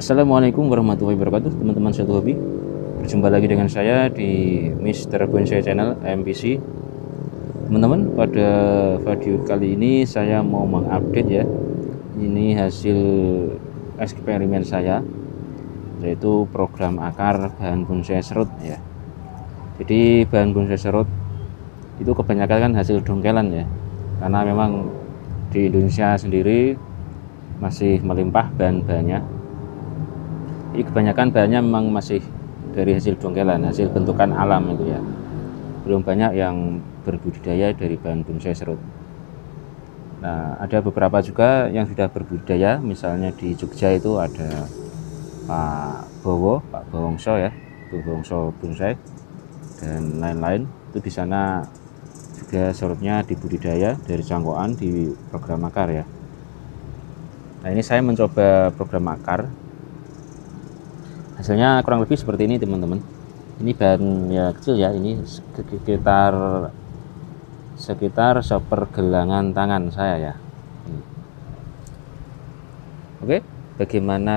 Assalamualaikum warahmatullahi wabarakatuh, teman-teman satu hobi. Berjumpa lagi dengan saya di Mr. Bonsai Channel MPC. Teman-teman, pada video kali ini saya mau mengupdate ya. Ini hasil eksperimen saya, yaitu program akar bahan bonsai serut ya. Jadi bahan bonsai serut itu kebanyakan kan hasil dongkelan ya, karena memang di Indonesia sendiri masih melimpah bahan-bahannya. Ini kebanyakan bahannya memang masih dari hasil dongkelan, hasil bentukan alam itu ya. Belum banyak yang berbudidaya dari bahan bonsai serut. Nah, ada beberapa juga yang sudah berbudidaya, misalnya di Jogja itu ada Pak Bowongso ya, itu Bowongso Bonsai dan lain-lain. Itu di sana juga serutnya dibudidaya dari cangkokan di program akar ya. Nah, ini saya mencoba program akar. Hasilnya kurang lebih seperti ini teman-teman. Ini bahan ya kecil ya, ini sekitar sepergelangan tangan saya ya. Oke, bagaimana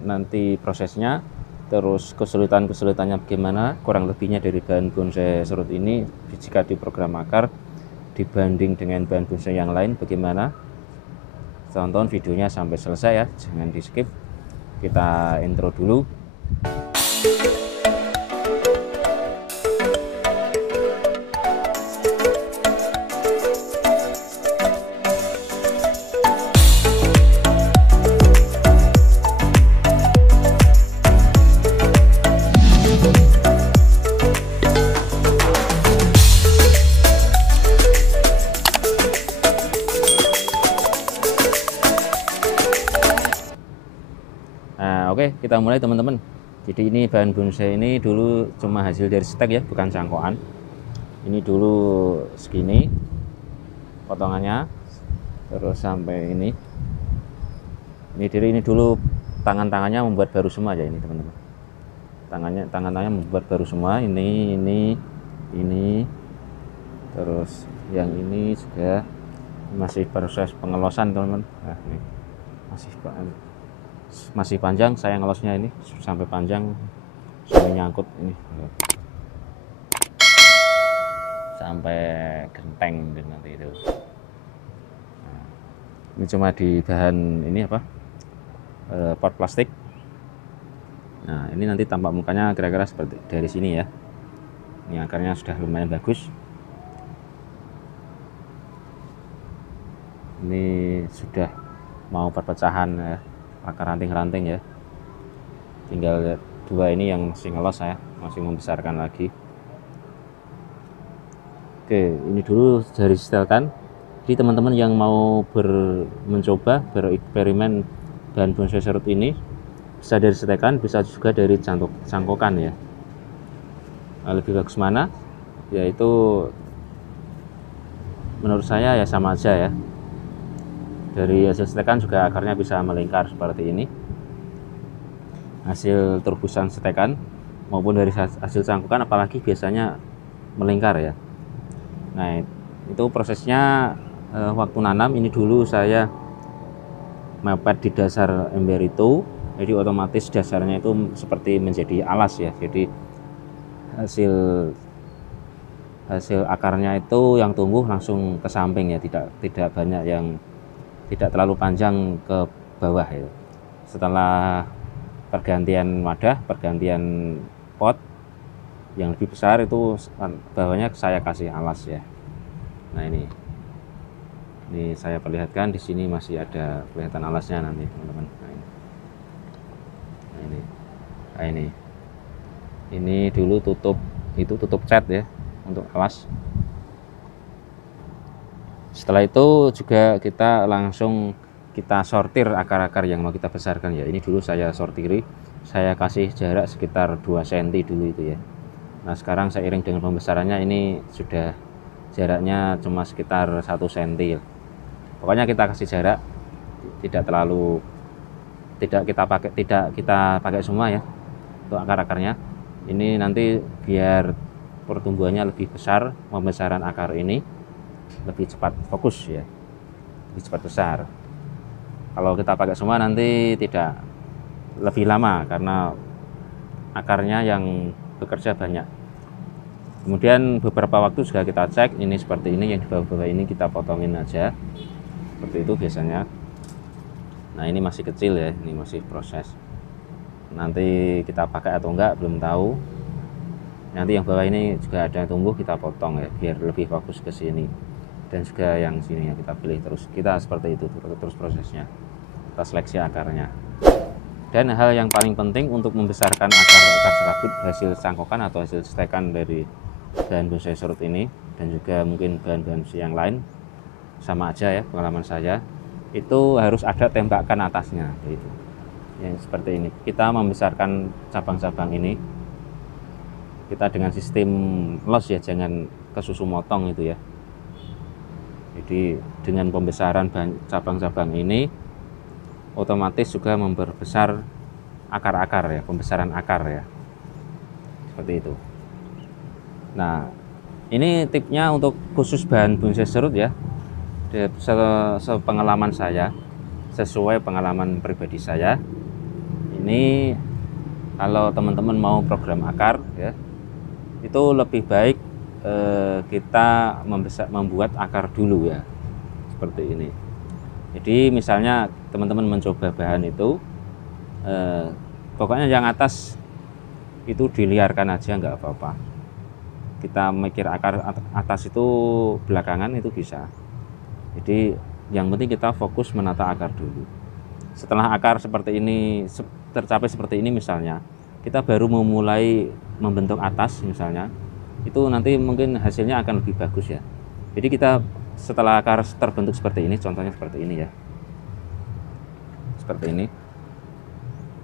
nanti prosesnya, terus kesulitannya bagaimana, kurang lebihnya dari bahan bonsai serut ini jika di program akar dibanding dengan bahan bonsai yang lain bagaimana. Tonton videonya sampai selesai ya, jangan di skip. Kita intro dulu. Oke, kita mulai teman-teman. Jadi ini bahan bonsai ini dulu cuma hasil dari stek ya, bukan cangkokan. Ini dulu segini potongannya, terus sampai ini. Ini dulu tangan-tangannya membuat baru semua aja ini teman-teman. Tangannya membuat baru semua. Ini, terus yang ini juga masih proses pengelosan teman-teman. Nah, ini masih panjang saya ngelosnya, ini sampai panjang sampai nyangkut ini sampai genteng dan nanti itu. Nah, ini cuma di bahan ini apa, pot plastik. Nah, ini nanti tampak mukanya kira-kira seperti dari sini ya. Ini akarnya sudah lumayan bagus. Ini sudah mau perpecahan ya, akar ranting-ranting ya. Tinggal dua ini yang masih ngelos, saya masih membesarkan lagi. Oke, ini dulu dari setelkan. Jadi teman-teman yang mau mencoba bereksperimen bahan bonsai serut ini bisa dari setekan, bisa juga dari cangkokan ya. Nah, lebih bagus mana? Yaitu menurut saya ya sama aja ya. Dari hasil setekan juga akarnya bisa melingkar seperti ini, hasil turbusan setekan maupun dari hasil cangkokan apalagi biasanya melingkar ya. Nah, itu prosesnya waktu nanam ini dulu saya mepet di dasar ember itu, jadi otomatis dasarnya itu seperti menjadi alas ya. Jadi hasil akarnya itu yang tumbuh langsung ke samping ya, tidak banyak yang, tidak terlalu panjang ke bawah ya. Setelah pergantian wadah, pergantian pot yang lebih besar itu bawahnya saya kasih alas ya. Nah, ini saya perlihatkan di sini masih ada kelihatan alasnya nanti teman-teman. Nah, ini dulu tutup cat ya untuk alas. Setelah itu juga kita langsung sortir akar-akar yang mau kita besarkan ya. Ini dulu saya sortiri, saya kasih jarak sekitar 2 cm dulu itu ya. Nah, sekarang seiring dengan pembesarannya ini sudah jaraknya cuma sekitar 1 cm. Pokoknya kita kasih jarak, tidak kita pakai semua ya untuk akar-akarnya. Ini nanti biar pertumbuhannya lebih besar, pembesaran akar ini lebih cepat fokus ya, lebih cepat besar. Kalau kita pakai semua nanti tidak lebih lama karena akarnya yang bekerja banyak. Kemudian beberapa waktu sudah kita cek, ini seperti ini, yang di bawah-bawah ini kita potongin aja seperti itu biasanya. Nah ini masih kecil ya, ini masih proses, nanti kita pakai atau enggak belum tahu. Nanti yang bawah ini juga ada tumbuh, kita potong ya biar lebih fokus ke sini, dan juga yang sini ya kita pilih terus. Kita seperti itu terus prosesnya, kita seleksi akarnya. Dan hal yang paling penting untuk membesarkan akar serabut hasil cangkokan atau hasil stekan dari bahan bonsai serut ini, dan juga mungkin bahan-bahan yang lain sama aja ya, pengalaman saya itu harus ada tembakan atasnya gitu. Yang seperti ini kita membesarkan cabang-cabang ini, kita dengan sistem los ya, jangan kesusu motong itu ya. Jadi dengan pembesaran cabang-cabang ini otomatis juga memperbesar akar-akar ya, pembesaran akar ya, seperti itu. Nah ini tipnya untuk khusus bahan bonsai serut ya, sepengalaman saya, sesuai pengalaman pribadi saya. Ini kalau teman-teman mau program akar ya, itu lebih baik kita membuat akar dulu ya, seperti ini. Jadi misalnya teman-teman mencoba bahan itu, pokoknya yang atas itu diliarkan aja, nggak apa-apa. Kita mikir akar atas itu belakangan itu bisa. Jadi yang penting kita fokus menata akar dulu. Setelah akar seperti ini tercapai seperti ini misalnya, kita baru memulai membentuk atas misalnya, itu nanti mungkin hasilnya akan lebih bagus ya. Jadi kita setelah akar terbentuk seperti ini, contohnya seperti ini ya, seperti ini.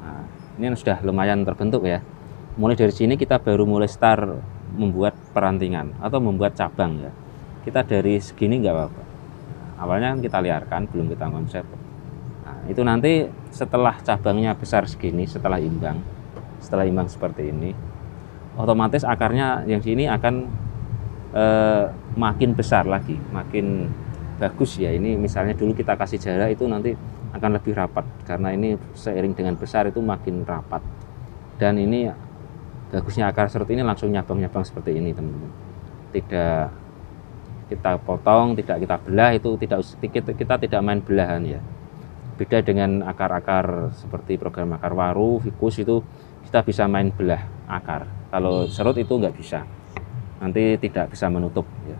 Nah, ini sudah lumayan terbentuk ya. Mulai dari sini kita baru mulai start membuat perantingan atau membuat cabang ya. Kita dari segini nggak apa-apa. Awalnya kita liarkan, belum kita konsep. Nah, itu nanti setelah cabangnya besar segini, setelah imbang seperti ini, otomatis akarnya yang sini akan makin besar lagi, makin bagus ya. Ini misalnya dulu kita kasih jarak, itu nanti akan lebih rapat, karena ini seiring dengan besar itu makin rapat. Dan ini bagusnya akar serut ini langsung nyabang-nyabang seperti ini teman-teman, tidak kita potong, tidak kita belah, itu kita tidak main belahan ya. Beda dengan akar-akar seperti program akar waru, fikus, itu kita bisa main belah akar. Kalau serut itu nggak bisa, nanti tidak bisa menutup ya.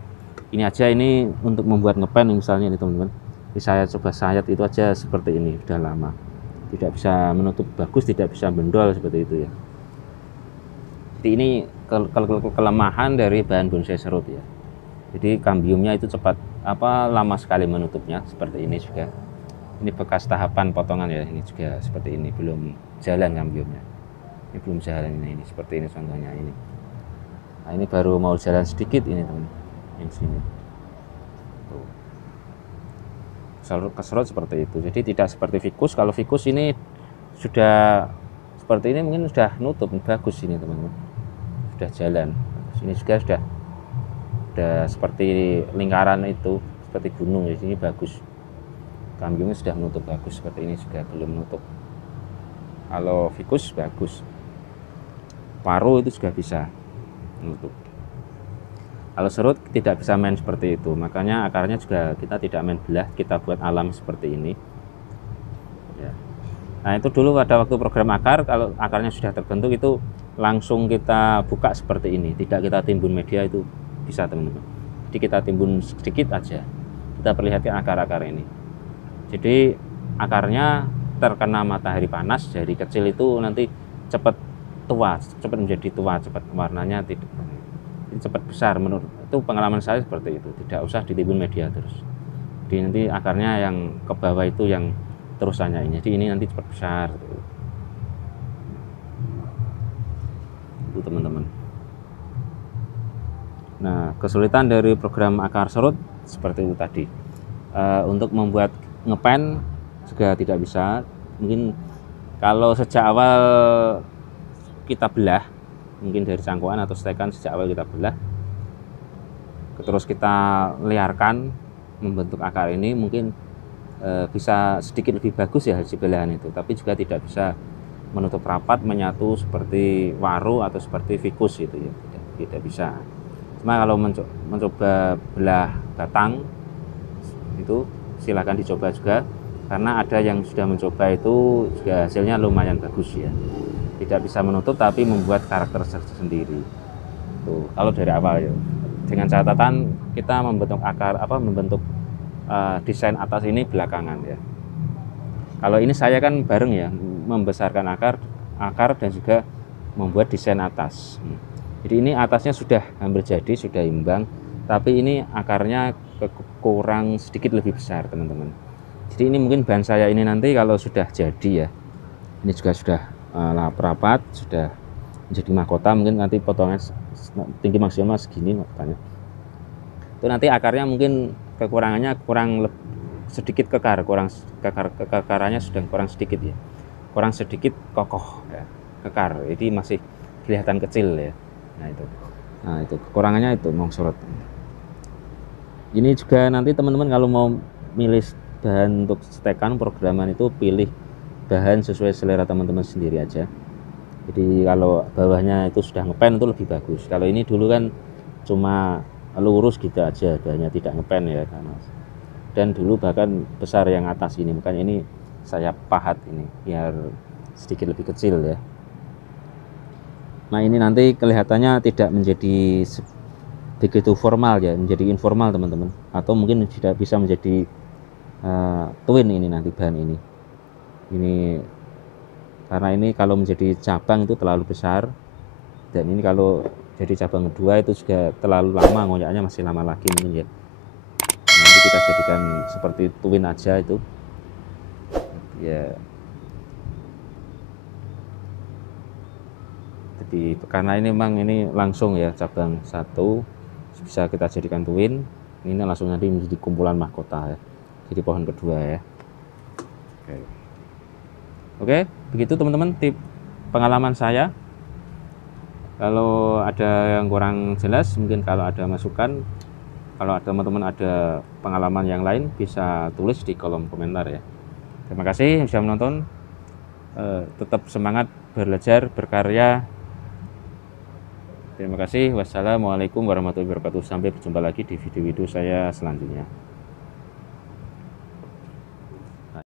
Ini aja, ini untuk membuat ngepen misalnya ini teman-teman, saya coba sayat itu aja seperti ini, sudah lama tidak bisa menutup bagus, tidak bisa bendol seperti itu ya. Jadi ini kelemahan dari bahan bonsai serut ya. Jadi kambiumnya itu cepat lama sekali menutupnya, seperti ini juga. Ini bekas tahapan potongan ya, ini juga seperti ini, belum jalan kambiumnya. Ini belum jalan, ini seperti ini contohnya ini. Nah, ini baru mau jalan sedikit ini teman, yang sini. Keserut seperti itu. Jadi tidak seperti fikus. Kalau fikus ini sudah seperti ini mungkin sudah nutup, bagus ini teman-teman, sudah jalan. Ini juga sudah seperti lingkaran itu, seperti gunung di sini bagus. Kambiumnya sudah menutup bagus, seperti ini juga belum menutup. Kalau fikus bagus, paru itu juga bisa menutup. Kalau serut tidak bisa main seperti itu, makanya akarnya juga kita tidak main belah, kita buat alam seperti ini ya. Nah itu dulu pada waktu program akar, kalau akarnya sudah terbentuk itu langsung kita buka seperti ini, tidak kita timbun media, itu bisa teman-teman. Jadi kita timbun sedikit aja, kita perlihatkan akar-akar ini. Jadi akarnya terkena matahari panas dari kecil itu nanti cepat tua, cepat menjadi tua, cepat warnanya tidak cepat besar. Menurut itu pengalaman saya seperti itu, tidak usah ditimbun media terus. Jadi nanti akarnya yang ke bawah itu yang terusannya ini, jadi ini nanti cepat besar itu teman-teman. Nah kesulitan dari program akar serut seperti itu tadi. Untuk membuat ngepen juga tidak bisa. Mungkin kalau sejak awal kita belah, mungkin dari cangkokan atau stekan sejak awal kita belah, terus kita liarkan membentuk akar ini, mungkin bisa sedikit lebih bagus ya hasil belahan itu, tapi juga tidak bisa menutup rapat menyatu seperti waru atau seperti fikus gitu ya, tidak bisa. Cuma kalau mencoba belah batang itu silahkan dicoba juga, karena ada yang sudah mencoba itu juga hasilnya lumayan bagus ya, tidak bisa menutup tapi membuat karakter sendiri. Tuh, kalau dari awal ya, dengan catatan kita membentuk desain atas ini belakangan ya. Kalau ini saya kan bareng ya, membesarkan akar dan juga membuat desain atas. Jadi ini atasnya sudah hampir jadi, sudah imbang, tapi ini akarnya kurang sedikit lebih besar teman-teman. Jadi ini mungkin bahan saya ini nanti kalau sudah jadi ya, ini juga sudah rapat, sudah menjadi mahkota, mungkin nanti potongan tinggi maksimal segini makanya. Itu nanti akarnya mungkin kekurangannya sedikit kekarannya sudah kurang sedikit ya, kurang sedikit kokoh ya, kekar, jadi masih kelihatan kecil ya. Nah itu kekurangannya itu mongsorot. Ini juga nanti teman-teman kalau mau milih bahan untuk stekan programan itu pilih bahan sesuai selera teman-teman sendiri aja. Jadi kalau bawahnya itu sudah ngepen itu lebih bagus. Kalau ini dulu kan cuma lurus gitu aja, bahannya tidak ngepen ya, dan dulu bahkan besar yang atas ini, makanya ini saya pahat ini biar sedikit lebih kecil ya. Nah ini nanti kelihatannya tidak menjadi begitu formal ya, menjadi informal teman-teman, atau mungkin tidak bisa menjadi twin ini nanti bahan ini karena ini kalau menjadi cabang itu terlalu besar, dan ini kalau jadi cabang kedua itu juga terlalu lama, ngoyaknya masih lama lagi mungkin ya. Nanti kita jadikan seperti twin aja itu ya. Jadi karena ini memang ini langsung ya cabang satu, bisa kita jadikan twin, ini langsung nanti menjadi kumpulan mahkota ya, jadi pohon kedua ya. Oke, begitu teman-teman tip pengalaman saya. Kalau ada yang kurang jelas, mungkin kalau ada masukan, kalau teman-teman ada pengalaman yang lain, bisa tulis di kolom komentar ya. Terima kasih sudah menonton. Tetap semangat belajar, berkarya. Terima kasih. Wassalamualaikum warahmatullahi wabarakatuh. Sampai berjumpa lagi di video-video saya selanjutnya.